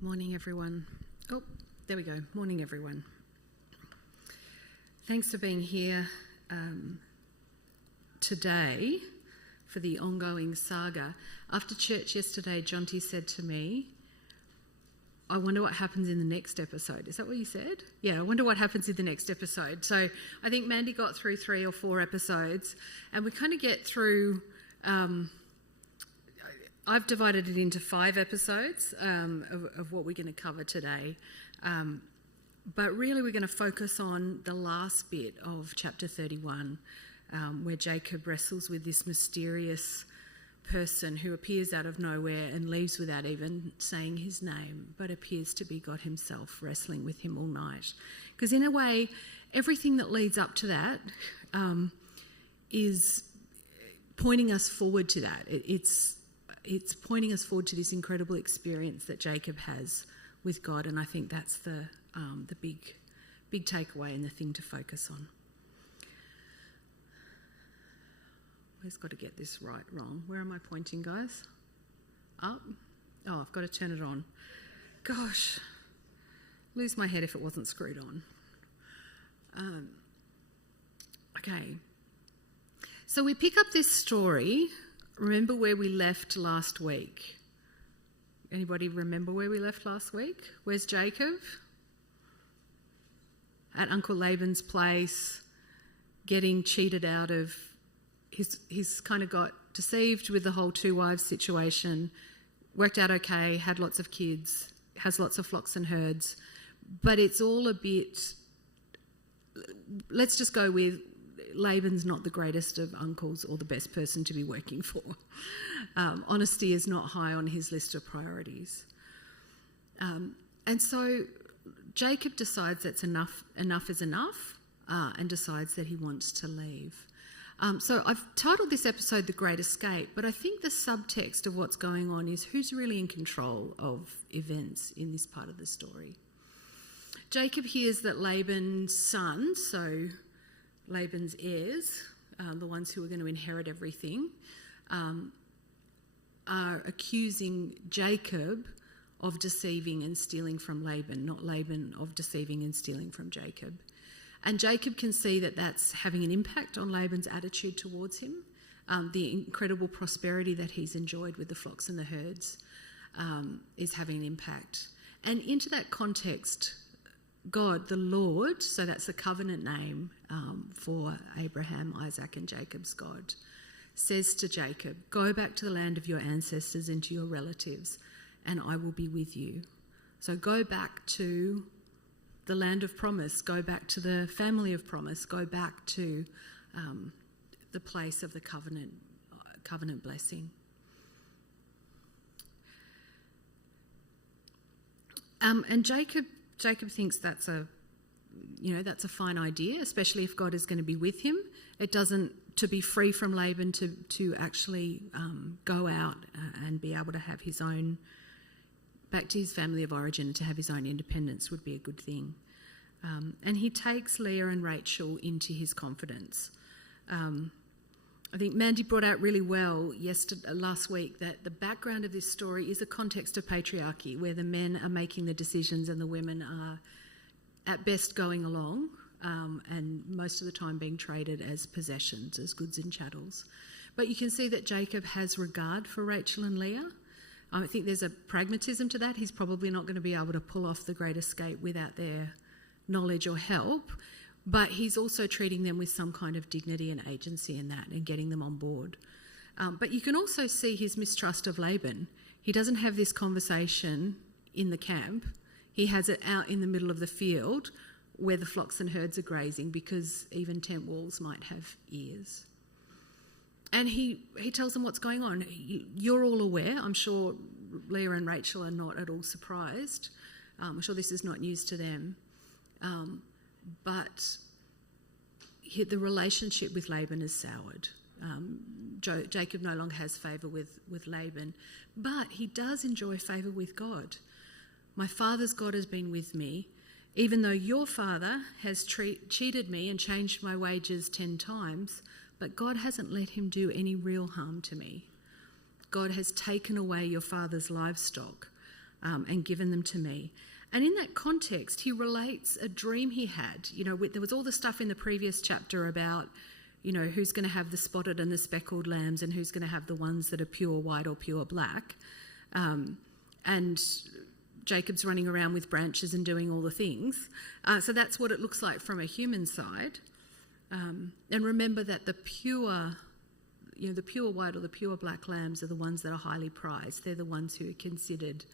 Morning, everyone. Oh, there we go. Morning, everyone. Thanks for being here today for the ongoing saga. After church yesterday, Jonty said to me, I wonder what happens in the next episode. Is that what you said? Yeah, I wonder what happens in the next episode. So I think Mandy got through 3 or 4 episodes, and we kind of get through... I've divided it into 5 episodes of what we're going to cover today. But really we're going to focus on the last bit of chapter 31, where Jacob wrestles with this mysterious person who appears out of nowhere and leaves without even saying his name, but appears to be God himself, wrestling with him all night. Because in a way, everything that leads up to that is pointing us forward to that. It's pointing us forward to this incredible experience that Jacob has with God, and I think that's the big takeaway and the thing to focus on. Where's got to get this right, wrong? Where am I pointing, guys? Up? Oh, I've got to turn it on. Gosh, lose my head if it wasn't screwed on. Okay. So we pick up this story. Remember where we left last week? Anybody remember where we left last week? Where's Jacob? At Uncle Laban's place, getting cheated out of... He's kind of got deceived with the whole 2 wives situation, worked out okay, had lots of kids, has lots of flocks and herds, but it's all a bit... Let's just go with... Laban's not the greatest of uncles or the best person to be working for. Honesty is not high on his list of priorities. And so Jacob decides that's enough is enough, and decides that he wants to leave. So I've titled this episode The Great Escape, but I think the subtext of what's going on is who's really in control of events in this part of the story. Jacob hears that Laban's son, so Laban's heirs, the ones who are going to inherit everything, are accusing Jacob of deceiving and stealing from Laban, not Laban of deceiving and stealing from Jacob. And Jacob can see that that's having an impact on Laban's attitude towards him. The incredible prosperity that he's enjoyed with the flocks and the herds is having an impact. And into that context, God, the Lord, so that's the covenant name for Abraham, Isaac and Jacob's God, says to Jacob, go back to the land of your ancestors and to your relatives, and I will be with you. So go back to the land of promise, go back to the family of promise, go back to the place of the covenant blessing. And Jacob thinks that's a fine idea, especially if God is going to be with him. It doesn't, to be free from Laban, to actually go out and be able to have his own, back to his family of origin, and to have his own independence would be a good thing. And he takes Leah and Rachel into his confidence. I think Mandy brought out really well last week that the background of this story is a context of patriarchy, where the men are making the decisions and the women are at best going along, and most of the time being traded as possessions, as goods and chattels. But you can see that Jacob has regard for Rachel and Leah. I think there's a pragmatism to that. He's probably not going to be able to pull off the great escape without their knowledge or help. But he's also treating them with some kind of dignity and agency in that and getting them on board. But you can also see his mistrust of Laban. He doesn't have this conversation in the camp. He has it out in the middle of the field where the flocks and herds are grazing, because even tent walls might have ears. And he tells them what's going on. You're all aware. I'm sure Leah and Rachel are not at all surprised. I'm sure this is not news to them. But the relationship with Laban is soured. Jacob no longer has favour with Laban, but he does enjoy favour with God. My father's God has been with me, even though your father has cheated me and changed my wages 10 times, but God hasn't let him do any real harm to me. God has taken away your father's livestock, and given them to me. And in that context, he relates a dream he had. There was all the stuff in the previous chapter about, who's going to have the spotted and the speckled lambs and who's going to have the ones that are pure white or pure black. And Jacob's running around with branches and doing all the things. So that's what it looks like from a human side. And remember that the pure white or the pure black lambs are the ones that are highly prized. They're the ones who are considered,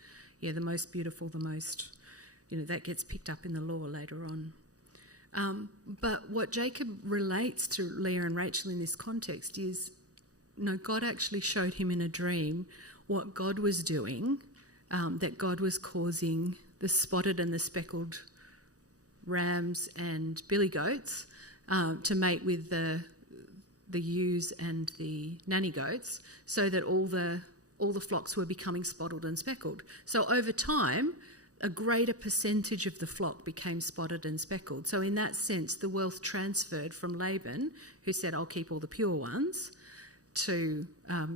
the most beautiful, the most, that gets picked up in the law later on. But what Jacob relates to Leah and Rachel in this context is, God actually showed him in a dream what God was doing, that God was causing the spotted and the speckled rams and billy goats to mate with the ewes and the nanny goats, so that all the flocks were becoming spotted and speckled. So over time, a greater percentage of the flock became spotted and speckled. So in that sense, the wealth transferred from Laban, who said, I'll keep all the pure ones, to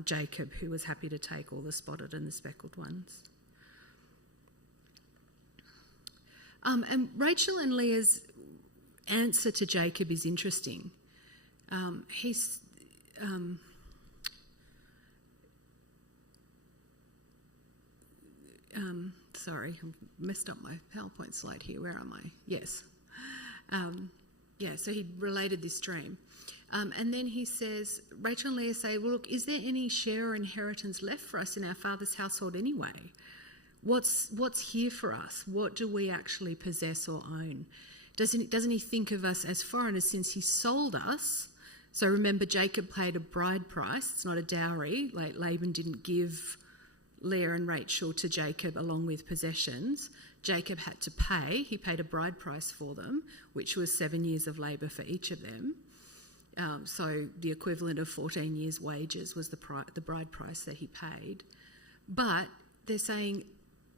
Jacob, who was happy to take all the spotted and the speckled ones. And Rachel and Leah's answer to Jacob is interesting. Sorry, I messed up my PowerPoint slide here. Where am I? Yes. So he related this dream. And then he says, Rachel and Leah say, well, look, is there any share or inheritance left for us in our father's household anyway? What's here for us? What do we actually possess or own? Doesn't he think of us as foreigners since he sold us? So remember, Jacob paid a bride price. It's not a dowry. Like Laban didn't give Leah and Rachel to Jacob along with possessions. Jacob had to pay. He paid a bride price for them, which was 7 years of labour for each of them. So the equivalent of 14 years' wages was the bride price that he paid. But they're saying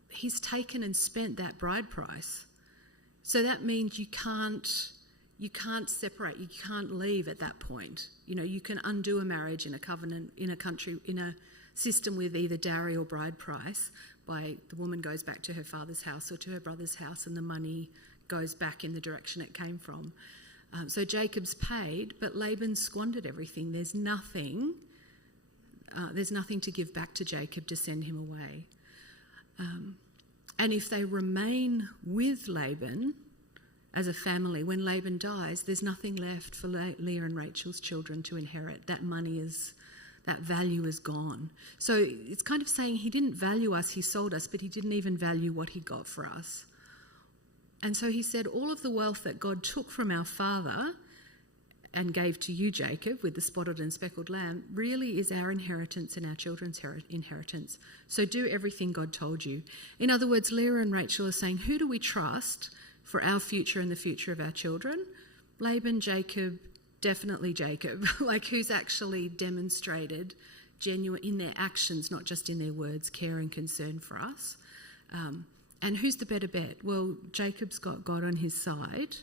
he's taken and spent that bride price. So that means you can't separate, you can't leave at that point. You can undo a marriage in a covenant, in a country, in a system with either dowry or bride price, by the woman goes back to her father's house or to her brother's house and the money goes back in the direction it came from. So Jacob's paid, but Laban squandered everything. There's nothing to give back to Jacob to send him away. And if they remain with Laban as a family, when Laban dies, there's nothing left for Leah and Rachel's children to inherit. That value is gone. So it's kind of saying he didn't value us, he sold us, but he didn't even value what he got for us. And so he said, all of the wealth that God took from our father and gave to you, Jacob, with the spotted and speckled lamb, really is our inheritance and our children's inheritance. So do everything God told you. In other words, Leah and Rachel are saying, who do we trust for our future and the future of our children? Laban, Jacob, definitely Jacob. Like, who's actually demonstrated genuine in their actions, not just in their words, care and concern for us. And who's the better bet? Well, Jacob's got God on his side.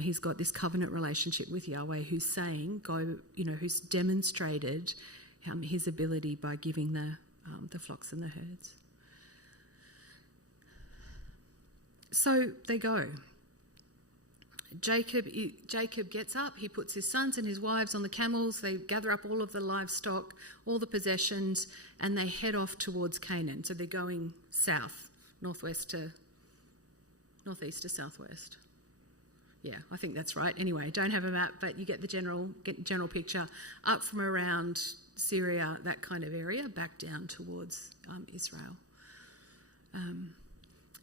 He's got this covenant relationship with Yahweh, who's saying, go, who's demonstrated his ability by giving the flocks and the herds. So they go. Jacob gets up, he puts his sons and his wives on the camels, they gather up all of the livestock, all the possessions, and they head off towards Canaan. So they're going south, northeast to southwest. Yeah, I think that's right. Anyway, don't have a map, but you get the general picture. Up from around Syria, that kind of area, back down towards Israel.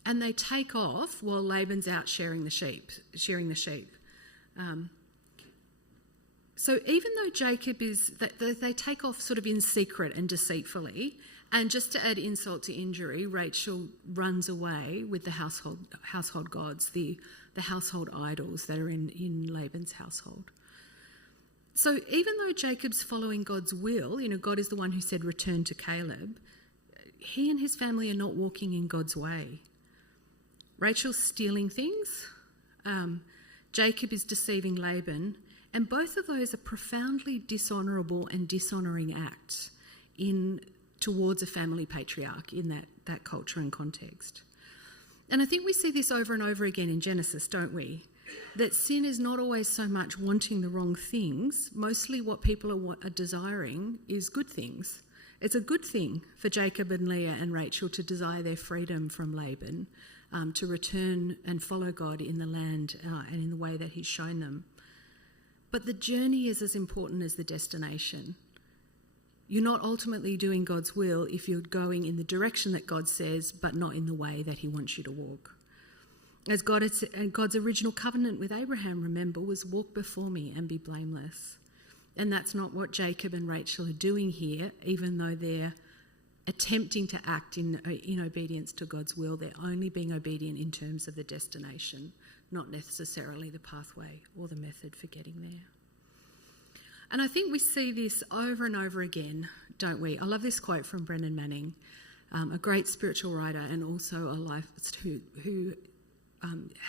And they take off while Laban's out shearing the sheep. So even though Jacob they take off sort of in secret and deceitfully, and just to add insult to injury, Rachel runs away with the household gods, the household idols that are in Laban's household. So even though Jacob's following God's will, God is the one who said return to Caleb, he and his family are not walking in God's way. Rachel's stealing things, Jacob is deceiving Laban, and both of those are profoundly dishonourable and dishonouring acts in towards a family patriarch in that culture and context. And I think we see this over and over again in Genesis, don't we? That sin is not always so much wanting the wrong things. Mostly what people are desiring is good things. It's a good thing for Jacob and Leah and Rachel to desire their freedom from Laban, to return and follow God in the land and in the way that he's shown them. But the journey is as important as the destination. You're not ultimately doing God's will if you're going in the direction that God says, but not in the way that he wants you to walk. As God's original covenant with Abraham, remember, was walk before me and be blameless. And that's not what Jacob and Rachel are doing here, even though they're attempting to act in obedience to God's will. They're only being obedient in terms of the destination, not necessarily the pathway or the method for getting there. And I think we see this over and over again, don't we? I love this quote from Brennan Manning, a great spiritual writer and also who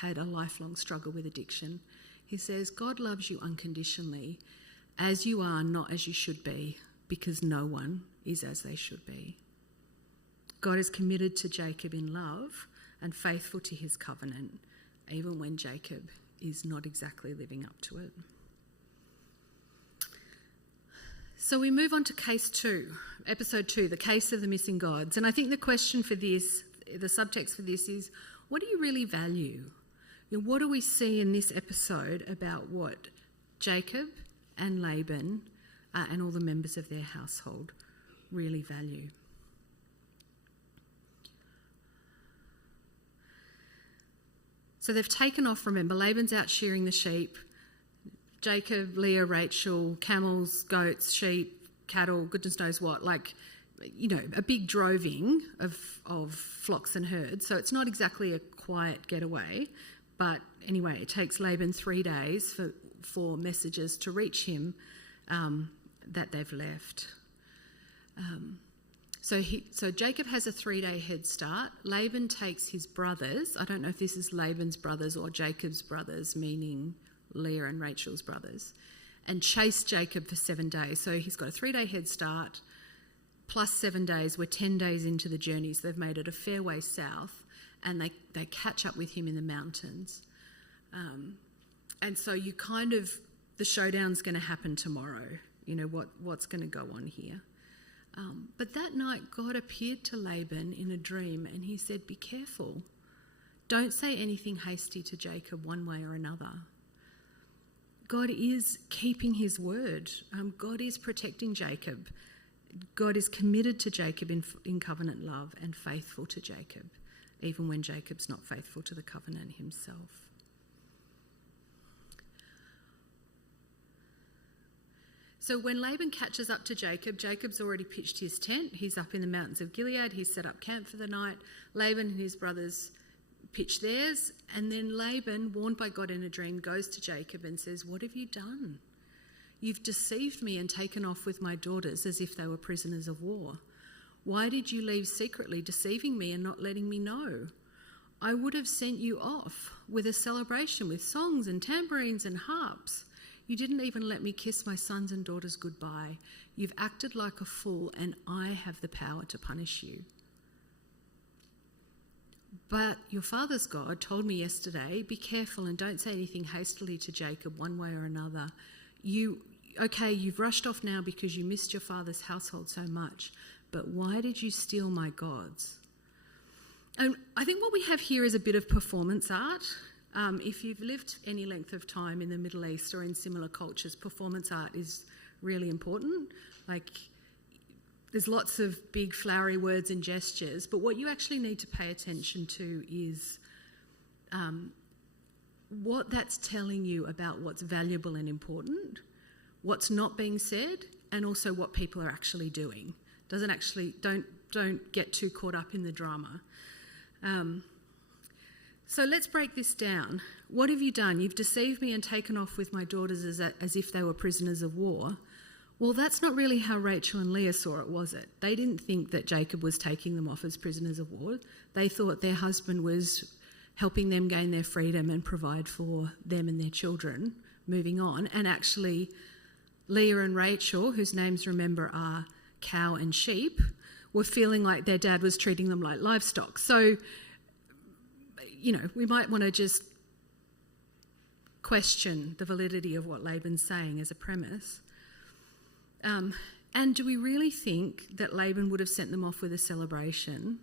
had a lifelong struggle with addiction. He says, God loves you unconditionally, as you are, not as you should be, because no one is as they should be. God is committed to Jacob in love and faithful to his covenant, even when Jacob is not exactly living up to it. So we move on to case 2, episode 2, the case of the missing gods. And I think the question for this, the subtext for this is, what do you really value? What do we see in this episode about what Jacob and Laban and all the members of their household really value? So they've taken off, remember, Laban's out shearing the sheep. Jacob, Leah, Rachel, camels, goats, sheep, cattle, goodness knows what, a big droving of flocks and herds. So it's not exactly a quiet getaway. But anyway, it takes Laban 3 days for messages to reach him that they've left. So Jacob has a 3-day head start. Laban takes his brothers. I don't know if this is Laban's brothers or Jacob's brothers, meaning Leah and Rachel's brothers, and chased Jacob for 7 days. So he's got a 3-day head start, plus 7 days. We're 10 days into the journey, so they've made it a fair way south, and they catch up with him in the mountains. And so the showdown's going to happen tomorrow. What's going to go on here. But that night, God appeared to Laban in a dream, and he said, be careful. Don't say anything hasty to Jacob one way or another. God is keeping his word. God is protecting Jacob. God is committed to Jacob in covenant love and faithful to Jacob, even when Jacob's not faithful to the covenant himself. So when Laban catches up to Jacob, Jacob's already pitched his tent. He's up in the mountains of Gilead. He's set up camp for the night. Laban and his brothers pitch theirs, and then Laban, warned by God in a dream, goes to Jacob and says, what have you done? You've deceived me and taken off with my daughters as if they were prisoners of war. Why did you leave secretly, deceiving me and not letting me know? I would have sent you off with a celebration with songs and tambourines and harps. You didn't even let me kiss my sons and daughters goodbye. You've acted like a fool, and I have the power to punish you. But your father's God told me yesterday, be careful and don't say anything hastily to Jacob one way or another. You've rushed off now because you missed your father's household so much, but why did you steal my gods? And I think what we have here is a bit of performance art. If you've lived any length of time in the Middle East or in similar cultures, performance art is really important. There's lots of big flowery words and gestures, but what you actually need to pay attention to is what that's telling you about what's valuable and important, what's not being said, and also what people are actually doing. Don't get too caught up in the drama. So let's break this down. What have you done? You've deceived me and taken off with my daughters as if they were prisoners of war. Well, that's not really how Rachel and Leah saw it, was it? They didn't think that Jacob was taking them off as prisoners of war. They thought their husband was helping them gain their freedom and provide for them and their children, moving on. And actually, Leah and Rachel, whose names, remember, are cow and sheep, were feeling like their dad was treating them like livestock. So, we might want to just question the validity of what Laban's saying as a premise. And do we really think that Laban would have sent them off with a celebration?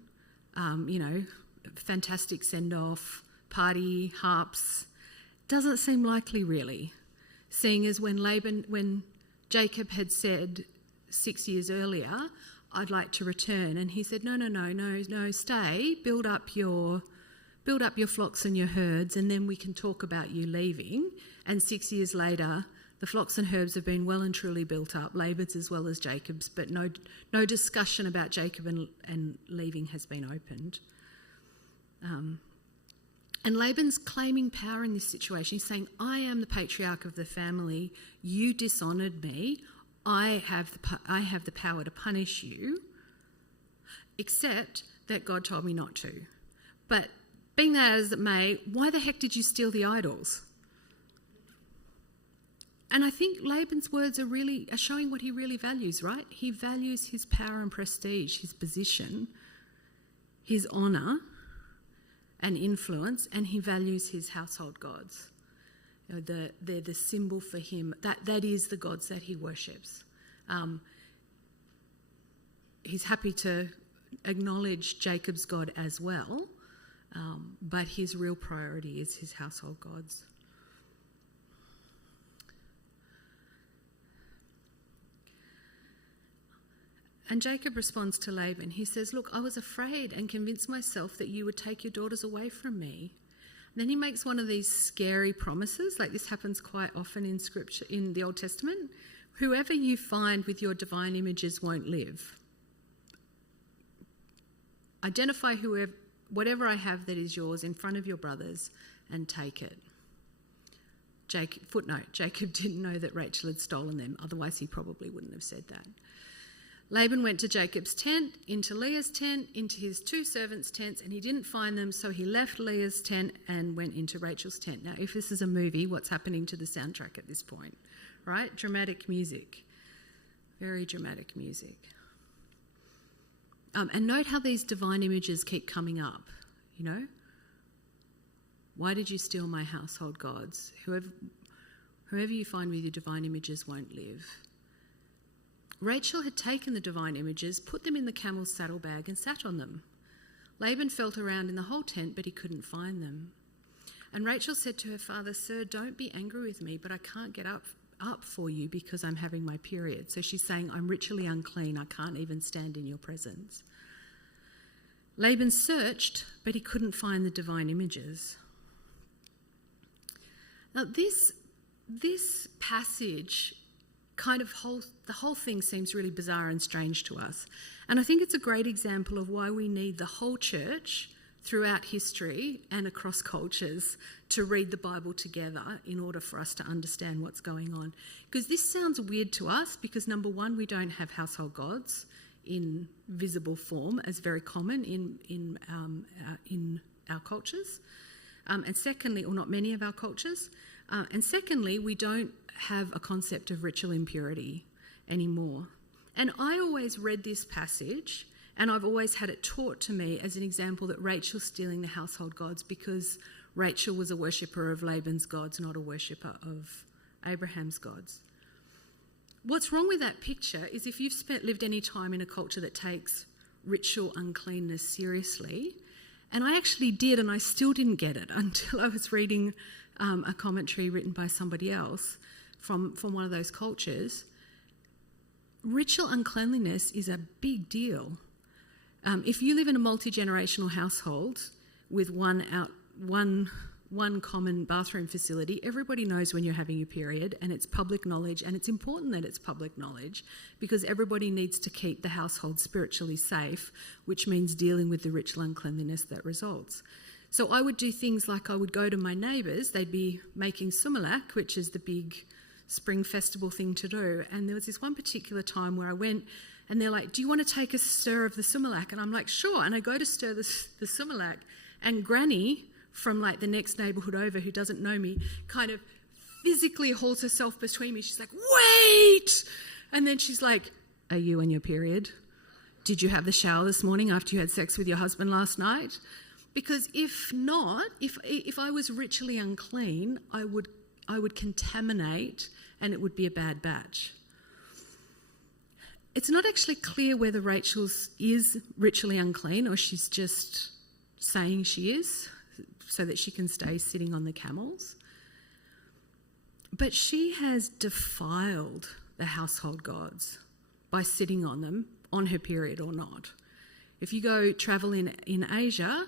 Fantastic send-off, party, harps. Doesn't seem likely, really. Seeing as when Jacob had said 6 years earlier, I'd like to return, and he said, no, stay, build up your flocks and your herds, and then we can talk about you leaving. And 6 years later, the flocks and herds have been well and truly built up, Laban's as well as Jacob's, but no discussion about Jacob and leaving has been opened. And Laban's claiming power in this situation. He's saying, I am the patriarch of the family. You dishonoured me. I have the power to punish you, except that God told me not to. But being that as it may, why the heck did you steal the idols? And I think Laban's words are showing what he really values, right? He values his power and prestige, his position, his honour and influence, and he values his household gods. They're the symbol for him. That is the gods that he worships. He's happy to acknowledge Jacob's God as well, but his real priority is his household gods. And Jacob responds to Laban. He says, look, I was afraid and convinced myself that you would take your daughters away from me. And then he makes one of these scary promises, like this happens quite often in Scripture, in the Old Testament. Whoever you find with your divine images won't live. Identify whatever I have that is yours in front of your brothers and take it. Footnote, Jacob didn't know that Rachel had stolen them, otherwise he probably wouldn't have said that. Laban went to Jacob's tent, into Leah's tent, into his two servants' tents, and he didn't find them, so he left Leah's tent and went into Rachel's tent. Now, if this is a movie, what's happening to the soundtrack at this point? Right? Dramatic music. Very dramatic music. And note how these divine images keep coming up, Why did you steal my household gods? Whoever you find with your divine images won't live. Rachel had taken the divine images, put them in the camel's saddlebag and sat on them. Laban felt around in the whole tent, but he couldn't find them. And Rachel said to her father, Sir, don't be angry with me, but I can't get up for you because I'm having my period. So she's saying, I'm ritually unclean. I can't even stand in your presence. Laban searched, but he couldn't find the divine images. Now this passage the whole thing seems really bizarre and strange to us. And I think it's a great example of why we need the whole church throughout history and across cultures to read the Bible together in order for us to understand what's going on. Because this sounds weird to us because, number one, we don't have household gods in visible form as very common in our cultures. And secondly, or not many of our cultures. And secondly, we don't have a concept of ritual impurity anymore. And I always read this passage, and I've always had it taught to me as an example that Rachel's stealing the household gods because Rachel was a worshipper of Laban's gods, not a worshipper of Abraham's gods. What's wrong with that picture is if you've lived any time in a culture that takes ritual uncleanness seriously, and I actually did, and I still didn't get it until I was reading a commentary written by somebody else from one of those cultures. Ritual uncleanliness is a big deal. If you live in a multi-generational household with one common bathroom facility, everybody knows when you're having your period, and it's public knowledge, and it's important that it's public knowledge because everybody needs to keep the household spiritually safe, which means dealing with the ritual uncleanliness that results. So I would do things like I would go to my neighbours, they'd be making sumalak, which is the big spring festival thing to do, and there was this one particular time where I went and they're like, do you want to take a stir of the sumalak? And I'm like, sure. And I go to stir the sumalak, and Granny from like the next neighbourhood over who doesn't know me kind of physically hauls herself between me. She's like, wait! And then she's like, are you on your period? Did you have the shower this morning after you had sex with your husband last night? Because if not, if I was ritually unclean, I would contaminate and it would be a bad batch. It's not actually clear whether Rachel's is ritually unclean or she's just saying she is so that she can stay sitting on the camels. But she has defiled the household gods by sitting on them, on her period or not. If you go travel in Asia,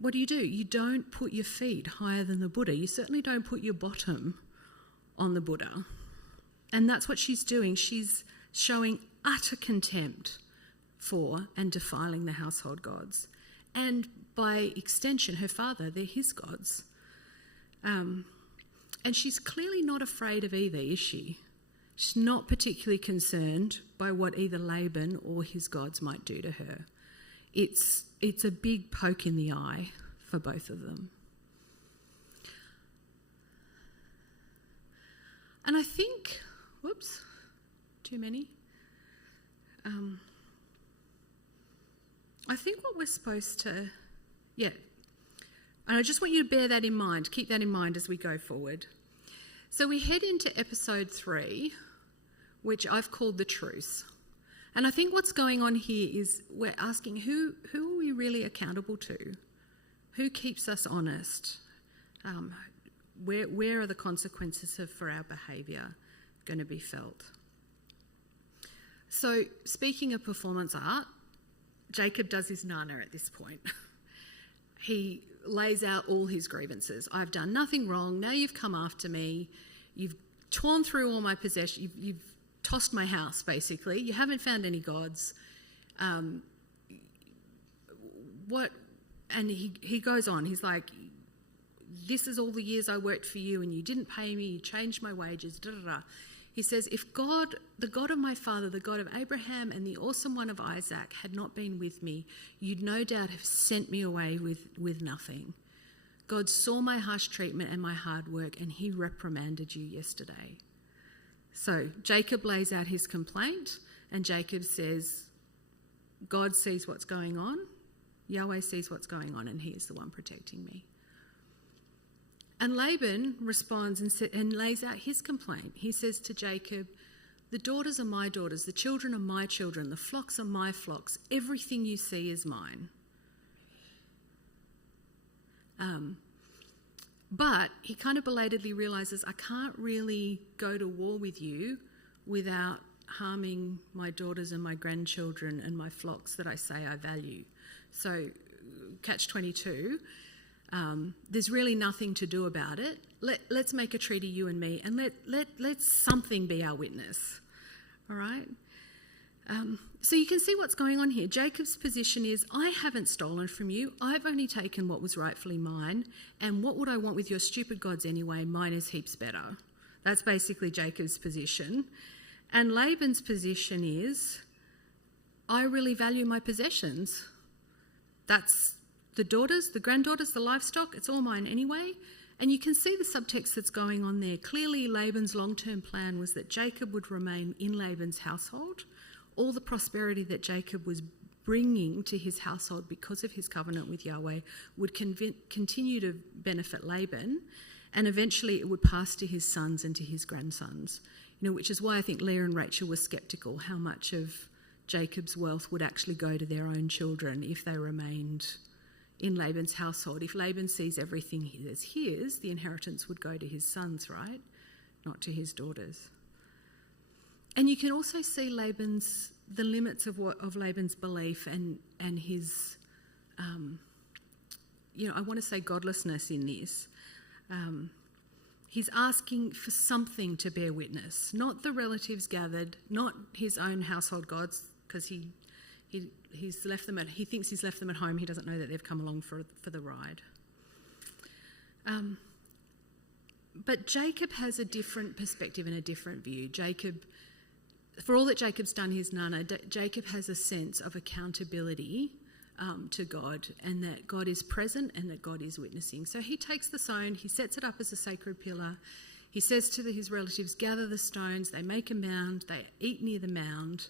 what do? You don't put your feet higher than the Buddha. You certainly don't put your bottom on the Buddha. And that's what she's doing. She's showing utter contempt for and defiling the household gods. And by extension, her father, they're his gods. And she's clearly not afraid of either, is she? She's not particularly concerned by what either Laban or his gods might do to her. It's a big poke in the eye for both of them. And I think, too many. I think what we're supposed to, and I just want you to bear that in mind, keep that in mind as we go forward. So we head into episode 3, which I've called the truce. And I think what's going on here is we're asking who are we really accountable to? Who keeps us honest? Where are the consequences for our behaviour going to be felt? So speaking of performance art, Jacob does his nana at this point. He lays out all his grievances. I've done nothing wrong. Now you've come after me. You've torn through all my possessions. You've tossed my house, basically. You haven't found any gods. What? And he goes on. He's like, this is all the years I worked for you and you didn't pay me. You changed my wages. Da, da, da. He says, if God, the God of my father, the God of Abraham and the awesome one of Isaac had not been with me, you'd no doubt have sent me away with nothing. God saw my harsh treatment and my hard work and he reprimanded you yesterday. So Jacob lays out his complaint and Jacob says, God sees what's going on, Yahweh sees what's going on and he is the one protecting me. And Laban responds and lays out his complaint. He says to Jacob, the daughters are my daughters, the children are my children, the flocks are my flocks, everything you see is mine. But he kind of belatedly realises I can't really go to war with you without harming my daughters and my grandchildren and my flocks that I say I value. So catch 22. There's really nothing to do about it. Let's make a treaty, you and me, and let something be our witness. All right? So you can see what's going on here. Jacob's position is, I haven't stolen from you. I've only taken what was rightfully mine. And what would I want with your stupid gods anyway? Mine is heaps better. That's basically Jacob's position. And Laban's position is, I really value my possessions. That's the daughters, the granddaughters, the livestock, it's all mine anyway. And you can see the subtext that's going on there. Clearly, Laban's long-term plan was that Jacob would remain in Laban's household. All the prosperity that Jacob was bringing to his household because of his covenant with Yahweh would continue to benefit Laban, and eventually it would pass to his sons and to his grandsons. Which is why I think Leah and Rachel were sceptical how much of Jacob's wealth would actually go to their own children if they remained in Laban's household. If Laban sees everything as his, the inheritance would go to his sons, right? Not to his daughters. And you can also see the limits of Laban's belief and his, I want to say godlessness in this. He's asking for something to bear witness, not the relatives gathered, not his own household gods, because he thinks he's left them at home. He doesn't know that they've come along for the ride. But Jacob has a different perspective and a different view. For all that Jacob's done his nana, Jacob has a sense of accountability to God, and that God is present and that God is witnessing. So he takes the stone, he sets it up as a sacred pillar. He says to his relatives, gather the stones, they make a mound, they eat near the mound.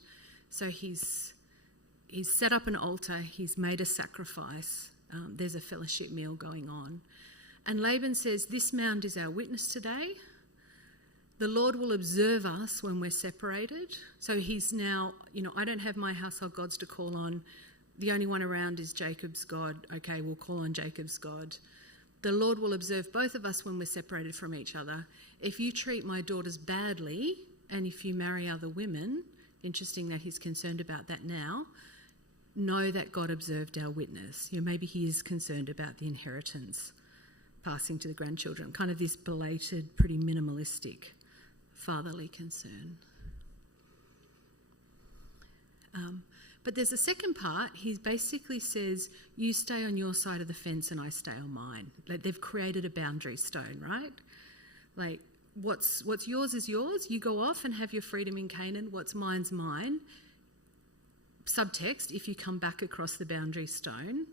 So he's he's set up an altar, he's made a sacrifice, there's a fellowship meal going on. And Laban says, this mound is our witness today. The Lord will observe us when we're separated. So he's now, I don't have my household gods to call on. The only one around is Jacob's God. Okay, we'll call on Jacob's God. The Lord will observe both of us when we're separated from each other. If you treat my daughters badly, and if you marry other women, interesting that he's concerned about that now, know that God observed our witness. Maybe he is concerned about the inheritance passing to the grandchildren, kind of this belated, pretty minimalistic fatherly concern. But there's a second part. He basically says, you stay on your side of the fence and I stay on mine. Like, they've created a boundary stone, right? Like, what's yours is yours. You go off and have your freedom in Canaan. What's mine's mine. Subtext, if you come back across the boundary stone,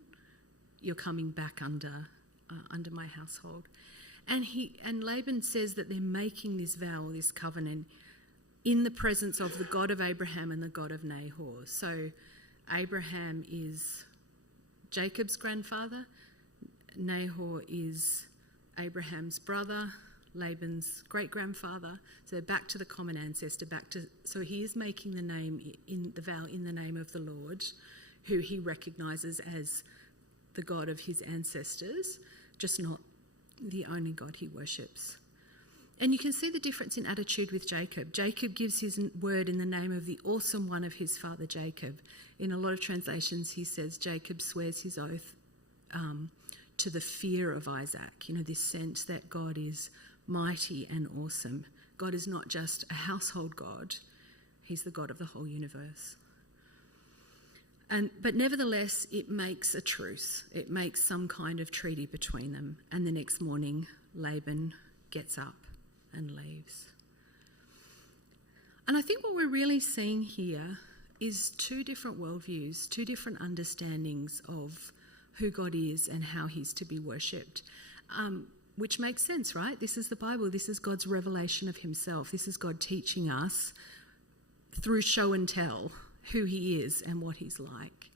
you're coming back under my household. And Laban says that they're making this vow, this covenant, in the presence of the God of Abraham and the God of Nahor. So Abraham is Jacob's grandfather, Nahor is Abraham's brother, Laban's great-grandfather. So back to the common ancestor, so he is making the vow in the name of the Lord, who he recognises as the God of his ancestors, just not the only God he worships. And you can see the difference in attitude with Jacob. Jacob gives his word in the name of the awesome one of his father Jacob. In a lot of translations, he says Jacob swears his oath to the fear of Isaac. This sense that God is mighty and awesome. God is not just a household God. He's the God of the whole universe. But nevertheless, it makes a truce. It makes some kind of treaty between them. And the next morning, Laban gets up and leaves. And I think what we're really seeing here is two different worldviews, two different understandings of who God is and how he's to be worshipped, which makes sense, right? This is the Bible. This is God's revelation of himself. This is God teaching us through show and tell who he is and what he's like.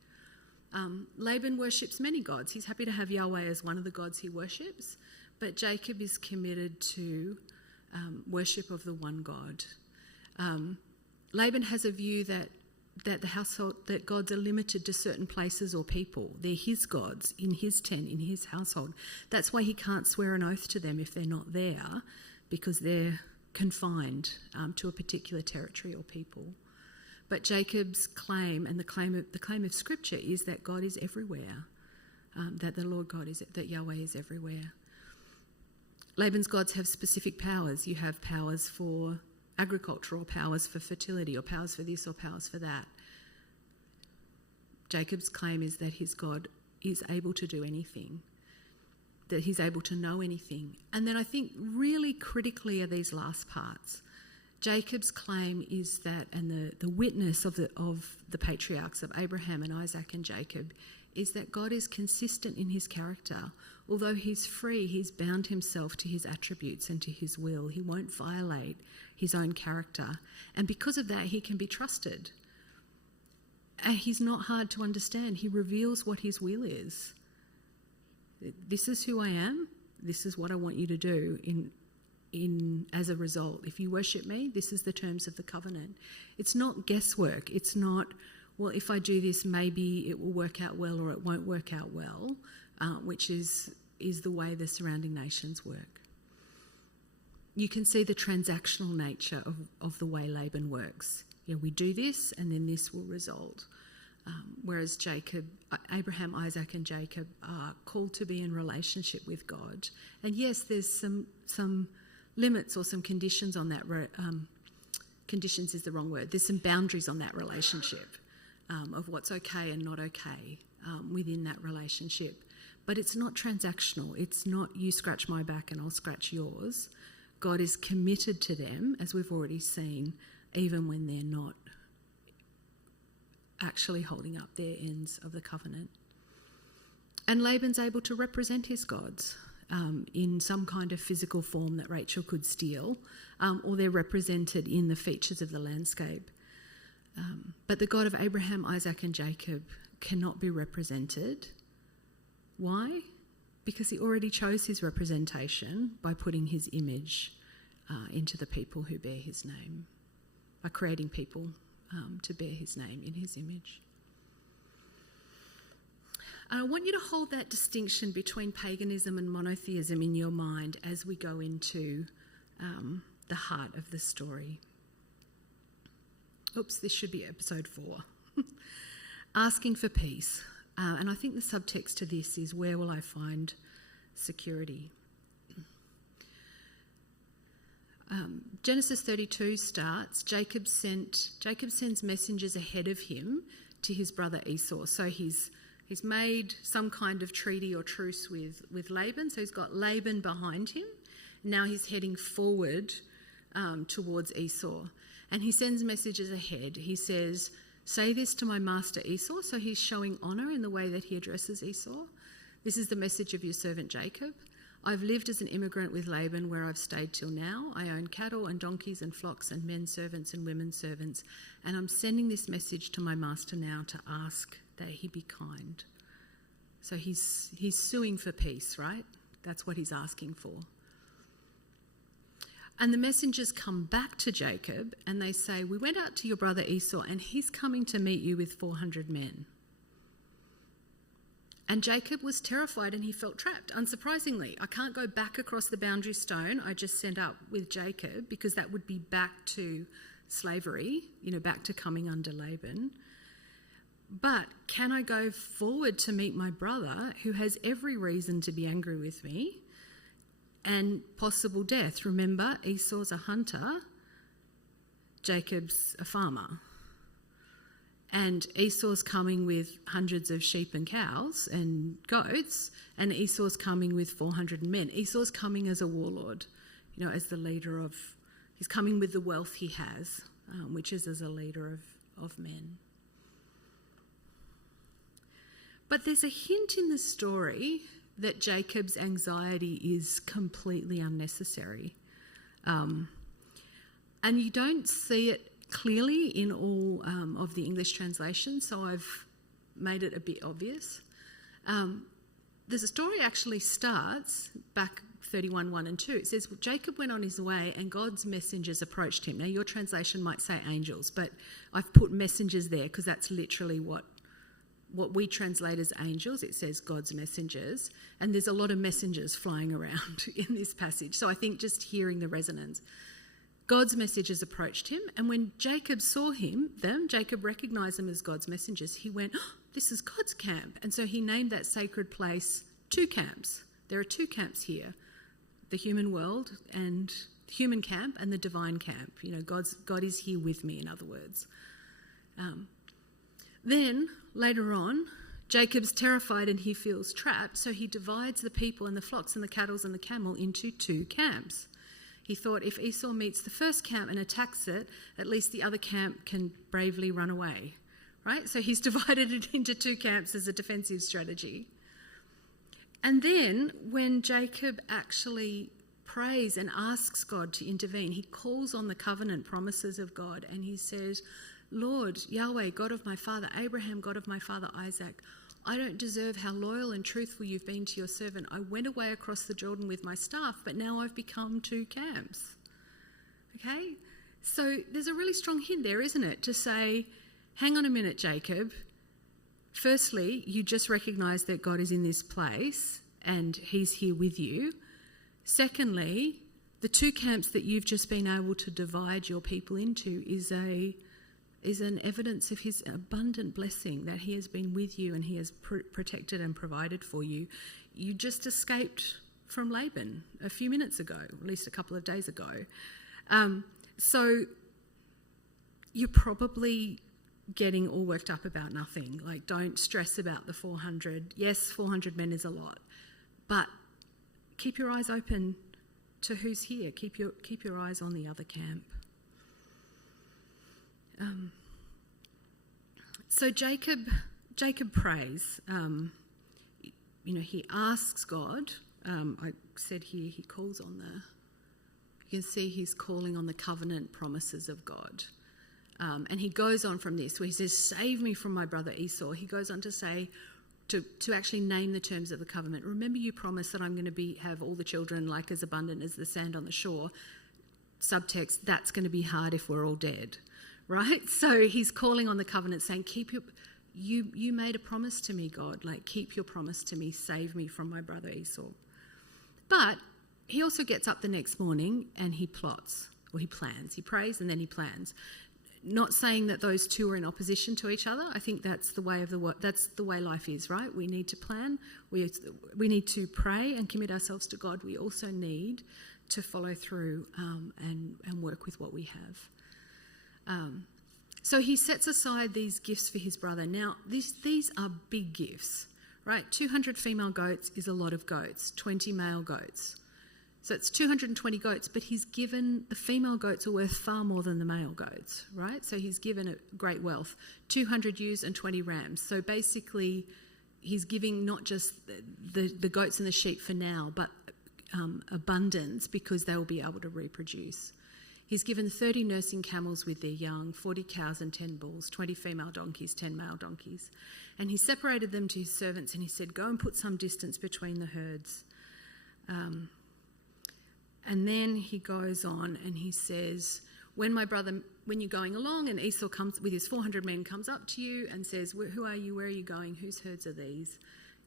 Laban worships many gods. He's happy to have Yahweh as one of the gods he worships, but Jacob is committed to worship of the one God. Laban has a view that gods are limited to certain places or people. They're his gods in his tent, in his household. That's why he can't swear an oath to them if they're not there, because they're confined to a particular territory or people. But Jacob's claim, and the claim of Scripture, is that God is everywhere, that the Lord God that Yahweh is everywhere. Laban's gods have specific powers. You have powers for agriculture, or powers for fertility, or powers for this, or powers for that. Jacob's claim is that his God is able to do anything, that he's able to know anything. And then I think really critically are these last parts. Jacob's claim is that, and the witness of the patriarchs of Abraham and Isaac and Jacob, is that God is consistent in his character. Although he's free, he's bound himself to his attributes and to his will. He won't violate his own character. And because of that, he can be trusted. And he's not hard to understand. He reveals what his will is. This is who I am. This is what I want you to do as a result. If you worship me, this is the terms of the covenant. It's not guesswork. It's not, well, if I do this, maybe it will work out well or it won't work out well, which is the way the surrounding nations work. You can see the transactional nature of the way Laban works. We do this and then this will result. Whereas Abraham, Isaac and Jacob are called to be in relationship with God. And yes, there's some limits or some conditions on that. Conditions is the wrong word. There's some boundaries on that relationship of what's okay and not okay within that relationship. But it's not transactional. It's not you scratch my back and I'll scratch yours. God is committed to them, as we've already seen, even when they're not actually holding up their ends of the covenant. And Laban's able to represent his gods in some kind of physical form that Rachel could steal, or they're represented in the features of the landscape. But the God of Abraham, Isaac and Jacob cannot be represented. Why? Because he already chose his representation by putting his image into the people who bear his name, by creating people to bear his name in his image. And I want you to hold that distinction between paganism and monotheism in your mind as we go into the heart of the story. Oops, this should be episode 4. Asking for peace. And I think the subtext to this is, where will I find security? Genesis 32 starts, Jacob sends messengers ahead of him to his brother Esau. So he's made some kind of treaty or truce with Laban. So he's got Laban behind him. Now he's heading forward towards Esau. And he sends messages ahead. He says, say this to my master Esau. So he's showing honour in the way that he addresses Esau. This is the message of your servant Jacob. I've lived as an immigrant with Laban where I've stayed till now. I own cattle and donkeys and flocks and men servants and women servants. And I'm sending this message to my master now to ask that he be kind. So he's suing for peace, right? That's what he's asking for. And the messengers come back to Jacob and they say, we went out to your brother Esau and he's coming to meet you with 400 men. And Jacob was terrified and he felt trapped. Unsurprisingly, I can't go back across the boundary stone I just sent up with Jacob, because that would be back to slavery, back to coming under Laban. But can I go forward to meet my brother, who has every reason to be angry with me, and possible death? Remember, Esau's a hunter, Jacob's a farmer. And Esau's coming with hundreds of sheep and cows and goats, and Esau's coming with 400 men. Esau's coming as a warlord, as the leader of... He's coming with the wealth he has, which is as a leader of men. But there's a hint in the story that Jacob's anxiety is completely unnecessary. And you don't see it clearly in all of the English translations, so I've made it a bit obvious. The story actually starts back 31:1 and 2. It says, Jacob went on his way and God's messengers approached him. Now, your translation might say angels, but I've put messengers there because that's literally what we translate as angels. It says God's messengers, and there's a lot of messengers flying around in this passage. So I think just hearing the resonance. God's messengers approached him, and when Jacob saw them, Jacob recognised them as God's messengers. He went, oh, this is God's camp. And so he named that sacred place 2 camps. There are 2 camps here, the human world and human camp and the divine camp. God is here with me, in other words. Then, later on, Jacob's terrified and he feels trapped, so he divides the people and the flocks and the cattle and the camel into 2 camps. He thought, if Esau meets the first camp and attacks it, at least the other camp can bravely run away, right? So he's divided it into 2 camps as a defensive strategy. And then when Jacob actually prays and asks God to intervene, he calls on the covenant promises of God and he says, Lord, Yahweh, God of my father Abraham, God of my father Isaac, I don't deserve how loyal and truthful you've been to your servant. I went away across the Jordan with my staff, but now I've become 2 camps. Okay? So there's a really strong hint there, isn't it? To say, hang on a minute, Jacob. Firstly, you just recognise that God is in this place and he's here with you. Secondly, the 2 camps that you've just been able to divide your people into is an evidence of his abundant blessing, that he has been with you and he has protected and provided for you. You just escaped from Laban a few minutes ago, or at least a couple of days ago. So you're probably getting all worked up about nothing. Like, don't stress about the 400. Yes, 400 men is a lot, but keep your eyes open to who's here. Keep your eyes on the other camp. So Jacob prays. He asks God. I said here he calls on you can see he's calling on the covenant promises of God. And he goes on from this, where he says, save me from my brother Esau. He goes on to say, to actually name the terms of the covenant. Remember, you promised that I'm going to have all the children like as abundant as the sand on the shore. Subtext, that's going to be hard if we're all dead, right? So he's calling on the covenant, saying, you made a promise to me, God, like keep your promise to me, save me from my brother Esau. But he also gets up the next morning and he plots, or he plans. He prays and then he plans. Not saying that those two are in opposition to each other. I think that's the way that's the way life is, right? We need to plan. We need to pray and commit ourselves to God. We also need to follow through and work with what we have. So he sets aside these gifts for his brother. Now, these are big gifts, right? 200 female goats is a lot of goats, 20 male goats. So it's 220 goats, but he's given, the female goats are worth far more than the male goats, right? So he's given a great wealth, 200 ewes and 20 rams. So basically he's giving not just the goats and the sheep for now, but abundance, because they will be able to reproduce. He's given 30 nursing camels with their young, 40 cows and 10 bulls, 20 female donkeys, 10 male donkeys. And he separated them to his servants and he said, go and put some distance between the herds. And then he goes on and he says, when you're going along and Esau comes with his 400 men, comes up to you and says, who are you? Where are you going? Whose herds are these?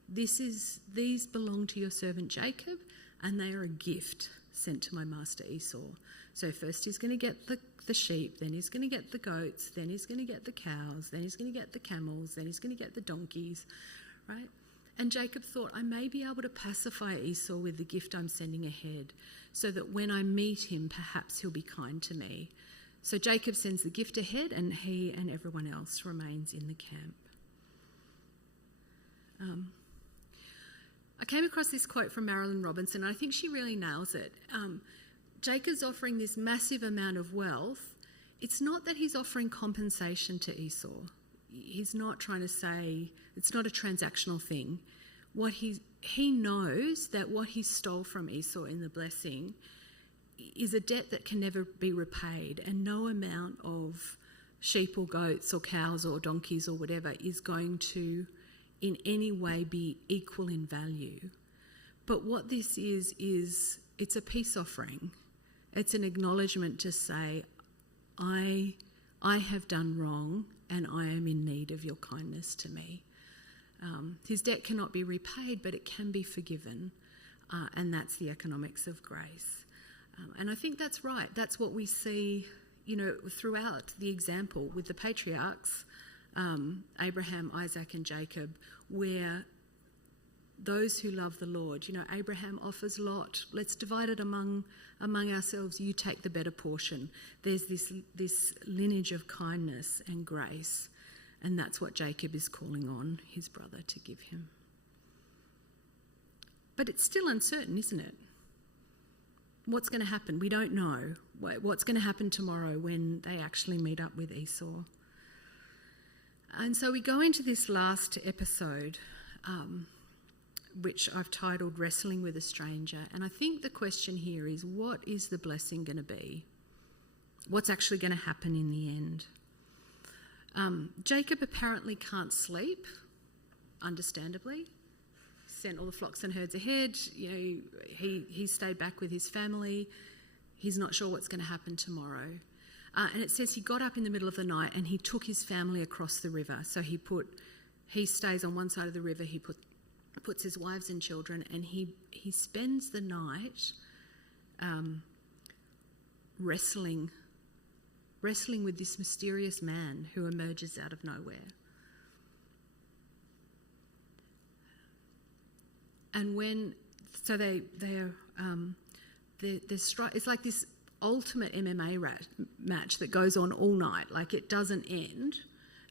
These belong to your servant Jacob, and they are a gift sent to my master Esau. So first he's going to get the sheep, then he's going to get the goats, then he's going to get the cows, then he's going to get the camels, then he's going to get the donkeys, right? And Jacob thought, I may be able to pacify Esau with the gift I'm sending ahead, so that when I meet him, perhaps he'll be kind to me. So Jacob sends the gift ahead, and he and everyone else remains in the camp. I came across this quote from Marilyn Robinson, and I think she really nails it. Jacob's offering this massive amount of wealth. It's not that he's offering compensation to Esau. He's not trying to say, it's not a transactional thing. What he knows that what he stole from Esau in the blessing is a debt that can never be repaid, and no amount of sheep or goats or cows or donkeys or whatever is going to in any way be equal in value. But what this is it's a peace offering. It's an acknowledgement to say, I have done wrong and I am in need of your kindness to me. His debt cannot be repaid, but it can be forgiven, and that's the economics of grace. And I think that's right. That's what we see, throughout the example with the patriarchs, Abraham, Isaac and Jacob, where those who love the Lord, Abraham offers Lot, let's divide it among ourselves, you take the better portion. There's this lineage of kindness and grace, and that's what Jacob is calling on his brother to give him. But it's still uncertain, isn't it? What's going to happen? We don't know. What's going to happen tomorrow when they actually meet up with Esau? And so we go into this last episode, which I've titled Wrestling with a Stranger. And I think the question here is, what is the blessing going to be? What's actually going to happen in the end? Jacob apparently can't sleep, understandably. Sent all the flocks and herds ahead. He stayed back with his family. He's not sure what's going to happen tomorrow. And it says he got up in the middle of the night and he took his family across the river. So he stays on one side of the river. He puts his wives and children, and he spends the night wrestling with this mysterious man who emerges out of nowhere. And it's like this ultimate MMA match that goes on all night, like it doesn't end.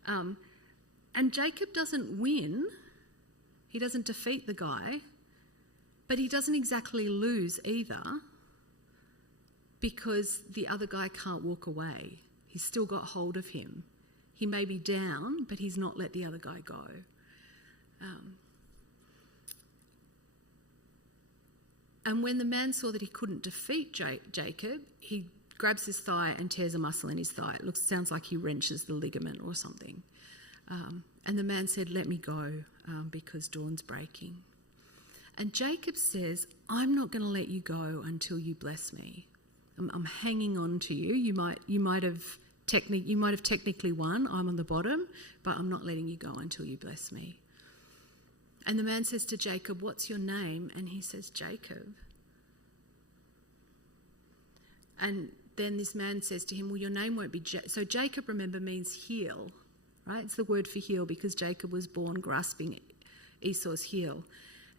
And Jacob doesn't win. He doesn't defeat the guy, but he doesn't exactly lose either, because the other guy can't walk away. He's still got hold of him. He may be down, but he's not let the other guy go. And when the man saw that he couldn't defeat Jacob, he grabs his thigh and tears a muscle in his thigh. Sounds like he wrenches the ligament or something. And the man said, "Let me go, because dawn's breaking." And Jacob says, "I'm not going to let you go until you bless me. I'm hanging on to you. You might have technically won. I'm on the bottom, but I'm not letting you go until you bless me." And the man says to Jacob, "What's your name?" And he says, "Jacob." And then this man says to him, "Well, your name won't be So Jacob, remember, means heel, right? It's the word for heel because Jacob was born grasping Esau's heel.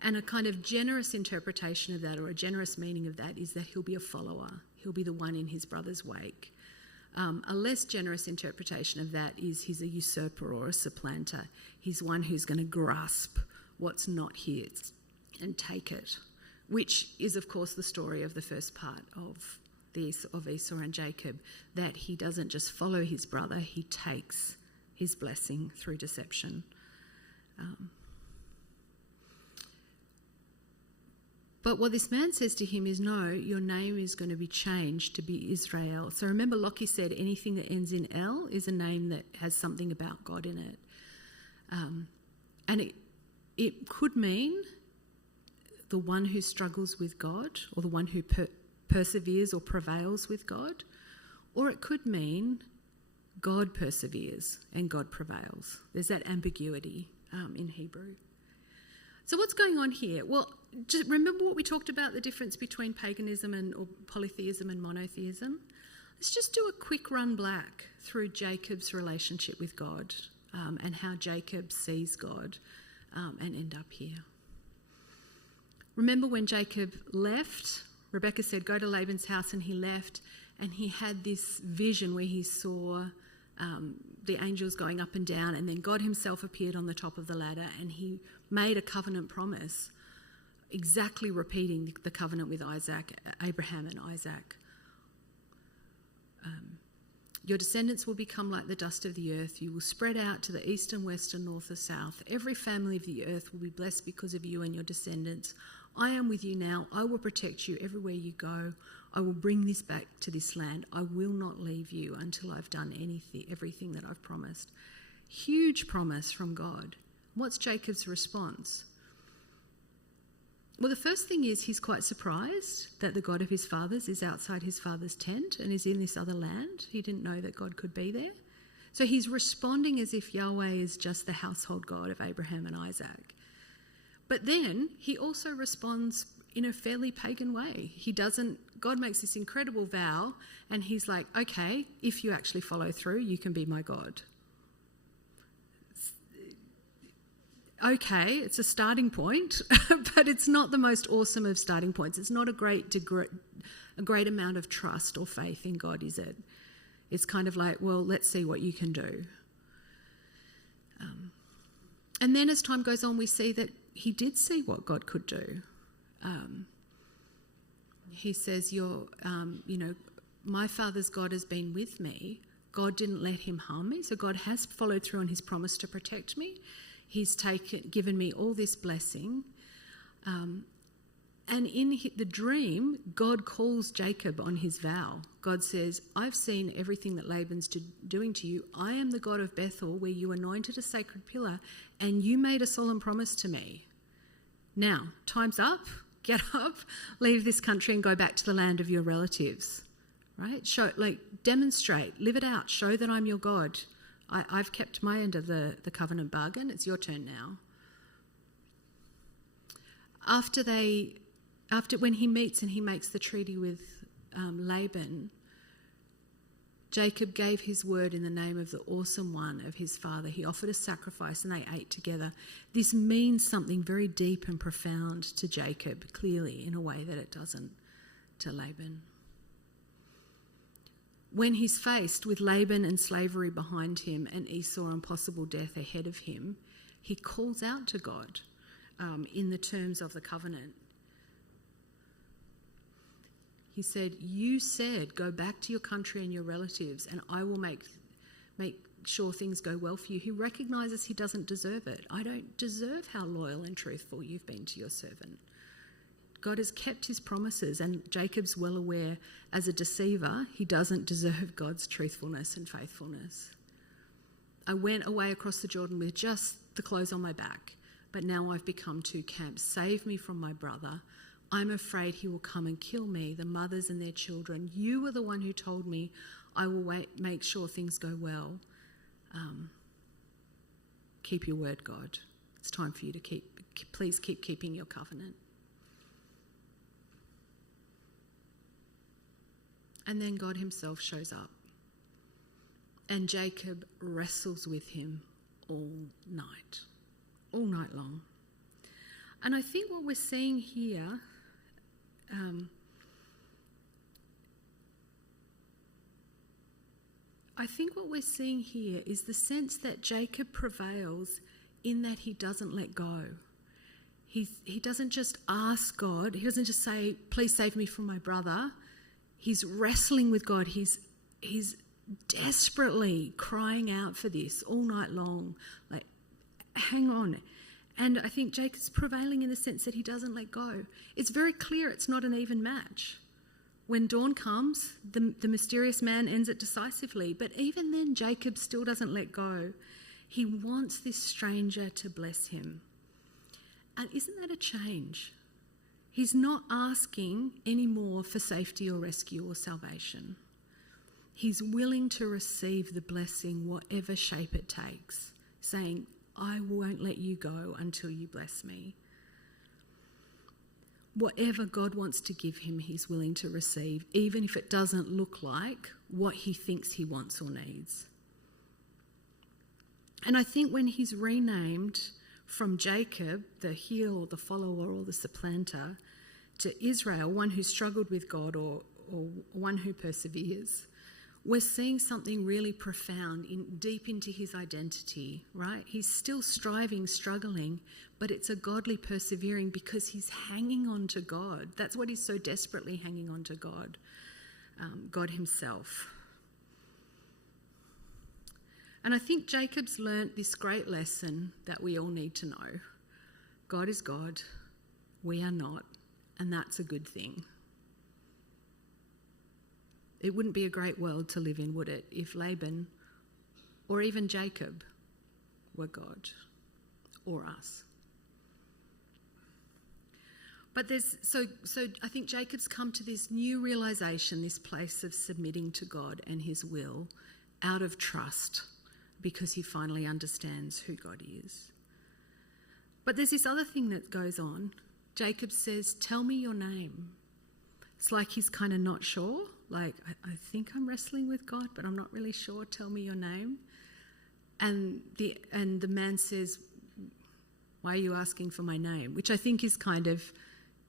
And a kind of generous interpretation of that, or a generous meaning of that, is that he'll be a follower. He'll be the one in his brother's wake. A less generous interpretation of that is he's a usurper or a supplanter. He's one who's going to grasp what's not his and take it, which is, of course, the story of the first part of Esau and Jacob, that he doesn't just follow his brother, he takes his blessing through deception. But what this man says to him is, no, your name is going to be changed to be Israel. So remember, Lockie said anything that ends in L is a name that has something about God in it. And it could mean the one who struggles with God, or the one who perseveres or prevails with God, or it could mean God perseveres and God prevails. There's that ambiguity in Hebrew. So what's going on here? Well, just remember what we talked about, the difference between paganism or polytheism and monotheism? Let's just do a quick run back through Jacob's relationship with God and how Jacob sees God and end up here. Remember when Jacob left, Rebecca said, "Go to Laban's house," and he left, and he had this vision where he saw the angels going up and down, and then God himself appeared on the top of the ladder, and he made a covenant promise, exactly repeating the covenant with Abraham and Isaac. Your descendants will become like the dust of the earth. You will spread out to the east and west and north and south. Every family of the earth will be blessed because of you and your descendants. I am with you now. I will protect you everywhere you go. I will bring this back to this land. I will not leave you until I've done everything that I've promised. Huge promise from God. What's Jacob's response? Well, the first thing is he's quite surprised that the God of his fathers is outside his father's tent and is in this other land. He didn't know that God could be there. So he's responding as if Yahweh is just the household God of Abraham and Isaac. But then he also responds in a fairly pagan way. God makes this incredible vow, and he's like, okay, if you actually follow through, you can be my God. Okay, it's a starting point, but it's not the most awesome of starting points. It's not a great amount of trust or faith in God, is it? It's kind of like, well, let's see what you can do. And then as time goes on, we see that he did see what God could do. He says, my father's God has been with me. God didn't let him harm me, so God has followed through on his promise to protect me. He's given me all this blessing. And in the dream, God calls Jacob on his vow. God says, I've seen everything that Laban's doing to you. I am the God of Bethel, where you anointed a sacred pillar, and you made a solemn promise to me. Now, time's up. Get up, leave this country and go back to the land of your relatives. Right? Demonstrate, live it out, show that I'm your God. I've kept my end of the covenant bargain. It's your turn now. When he meets and he makes the treaty with Laban, Jacob gave his word in the name of the awesome one of his father. He offered a sacrifice and they ate together. This means something very deep and profound to Jacob, clearly, in a way that it doesn't to Laban. When he's faced with Laban and slavery behind him and Esau and possible death ahead of him, he calls out to God in the terms of the covenant. He said, you said, go back to your country and your relatives and I will make sure things go well for you. He recognises he doesn't deserve it. I don't deserve how loyal and truthful you've been to your servant. God has kept his promises, and Jacob's well aware as a deceiver he doesn't deserve God's truthfulness and faithfulness. I went away across the Jordan with just the clothes on my back, but now I've become two camps. Save me from my brother. I'm afraid he will come and kill me, the mothers and their children. You were the one who told me I will make sure things go well. Keep your word, God. It's time for you to please keep keeping your covenant. And then God himself shows up. And Jacob wrestles with him all night long. And I think what we're seeing here, is the sense that Jacob prevails in that he doesn't let go. He doesn't just ask God. He doesn't just say, please save me from my brother. He's wrestling with God. He's desperately crying out for this all night long. Like, hang on. And I think Jacob's prevailing in the sense that he doesn't let go. It's very clear it's not an even match. When dawn comes, the mysterious man ends it decisively. But even then, Jacob still doesn't let go. He wants this stranger to bless him. And isn't that a change? He's not asking anymore for safety or rescue or salvation. He's willing to receive the blessing, whatever shape it takes, saying, I won't let you go until you bless me. Whatever God wants to give him, he's willing to receive, even if it doesn't look like what he thinks he wants or needs. And I think when he's renamed from Jacob, the heel or the follower or the supplanter, to Israel, one who struggled with God or one who perseveres, we're seeing something really profound deep into his identity, right? He's still striving, struggling, but it's a godly persevering because he's hanging on to God. That's what he's so desperately hanging on to God, God himself. And I think Jacob's learnt this great lesson that we all need to know. God is God, we are not, and that's a good thing. It wouldn't be a great world to live in, would it, if Laban or even Jacob were God or us. But so I think Jacob's come to this new realisation, this place of submitting to God and his will out of trust because he finally understands who God is. But there's this other thing that goes on. Jacob says, tell me your name. It's like he's kind of not sure. Like, I think I'm wrestling with God, but I'm not really sure. Tell me your name. And the man says, why are you asking for my name? Which I think is kind of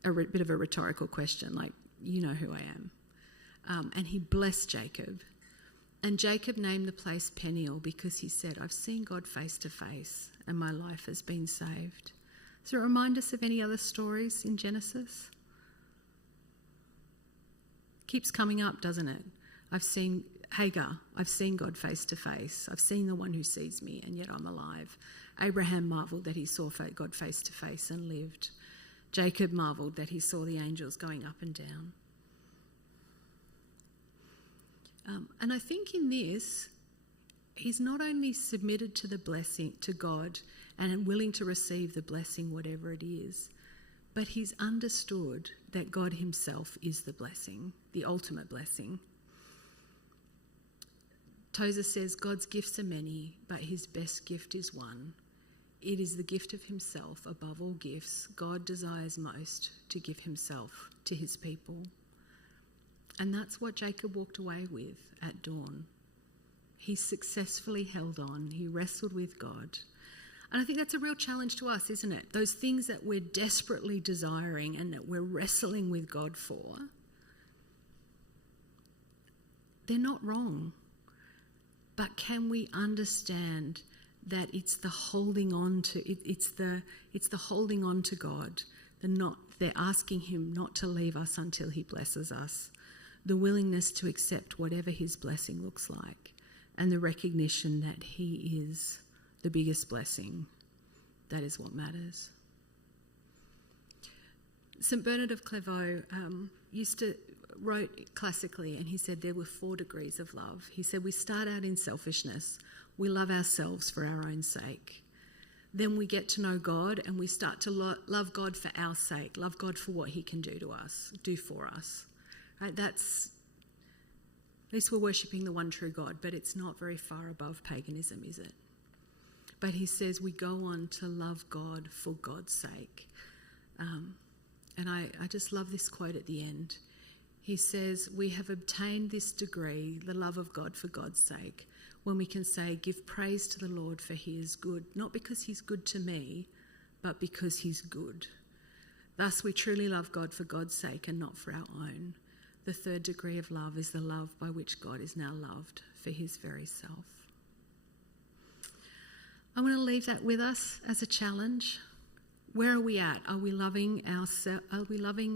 a bit of a rhetorical question, like, you know who I am. And he blessed Jacob. And Jacob named the place Peniel because he said, I've seen God face to face and my life has been saved. Does it remind us of any other stories in Genesis? Keeps coming up, doesn't it? I've seen Hagar. I've seen God face to face. I've seen the one who sees me, and yet I'm alive. Abraham marvelled that he saw God face to face and lived. Jacob marvelled that he saw the angels going up and down. And I think in this, he's not only submitted to the blessing, to God, and willing to receive the blessing, whatever it is, but he's understood that God himself is the blessing, the ultimate blessing. Tozer says, God's gifts are many, but his best gift is one. It is the gift of himself above all gifts. God desires most to give himself to his people. And that's what Jacob walked away with at dawn. He successfully held on. He wrestled with God. And I think that's a real challenge to us, isn't it? Those things that we're desperately desiring and that we're wrestling with God for, they're not wrong. But can we understand that it's the holding on to it's the holding on to God. They're asking him not to leave us until he blesses us. The willingness to accept whatever his blessing looks like, and the recognition that he is the biggest blessing. That is what matters. St Bernard of Clairvaux wrote classically, and he said there were 4 degrees of love. He said we start out in selfishness. We love ourselves for our own sake. Then we get to know God, and we start to love God for our sake, love God for what he can do to us, do for us. Right? That's, at least we're worshipping the one true God, but it's not very far above paganism, is it? But he says we go on to love God for God's sake. And I just love this quote at the end. He says, we have obtained this degree, the love of God for God's sake, when we can say, give praise to the Lord for he is good, not because he's good to me, but because he's good. Thus we truly love God for God's sake and not for our own. The 3rd degree of love is the love by which God is now loved for his very self. I want to leave that with us as a challenge. Where are we at? Are we loving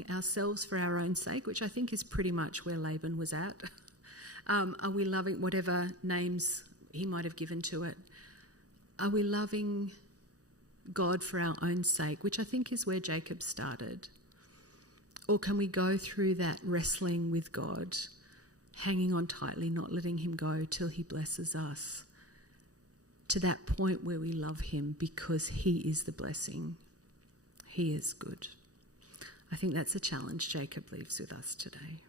ourselves for our own sake, which I think is pretty much where Laban was at? Are we loving whatever names he might have given to it? Are we loving God for our own sake, which I think is where Jacob started? Or can we go through that wrestling with God, hanging on tightly, not letting him go till he blesses us, to that point where we love him because he is the blessing? He is good. I think that's a challenge Jacob leaves with us today.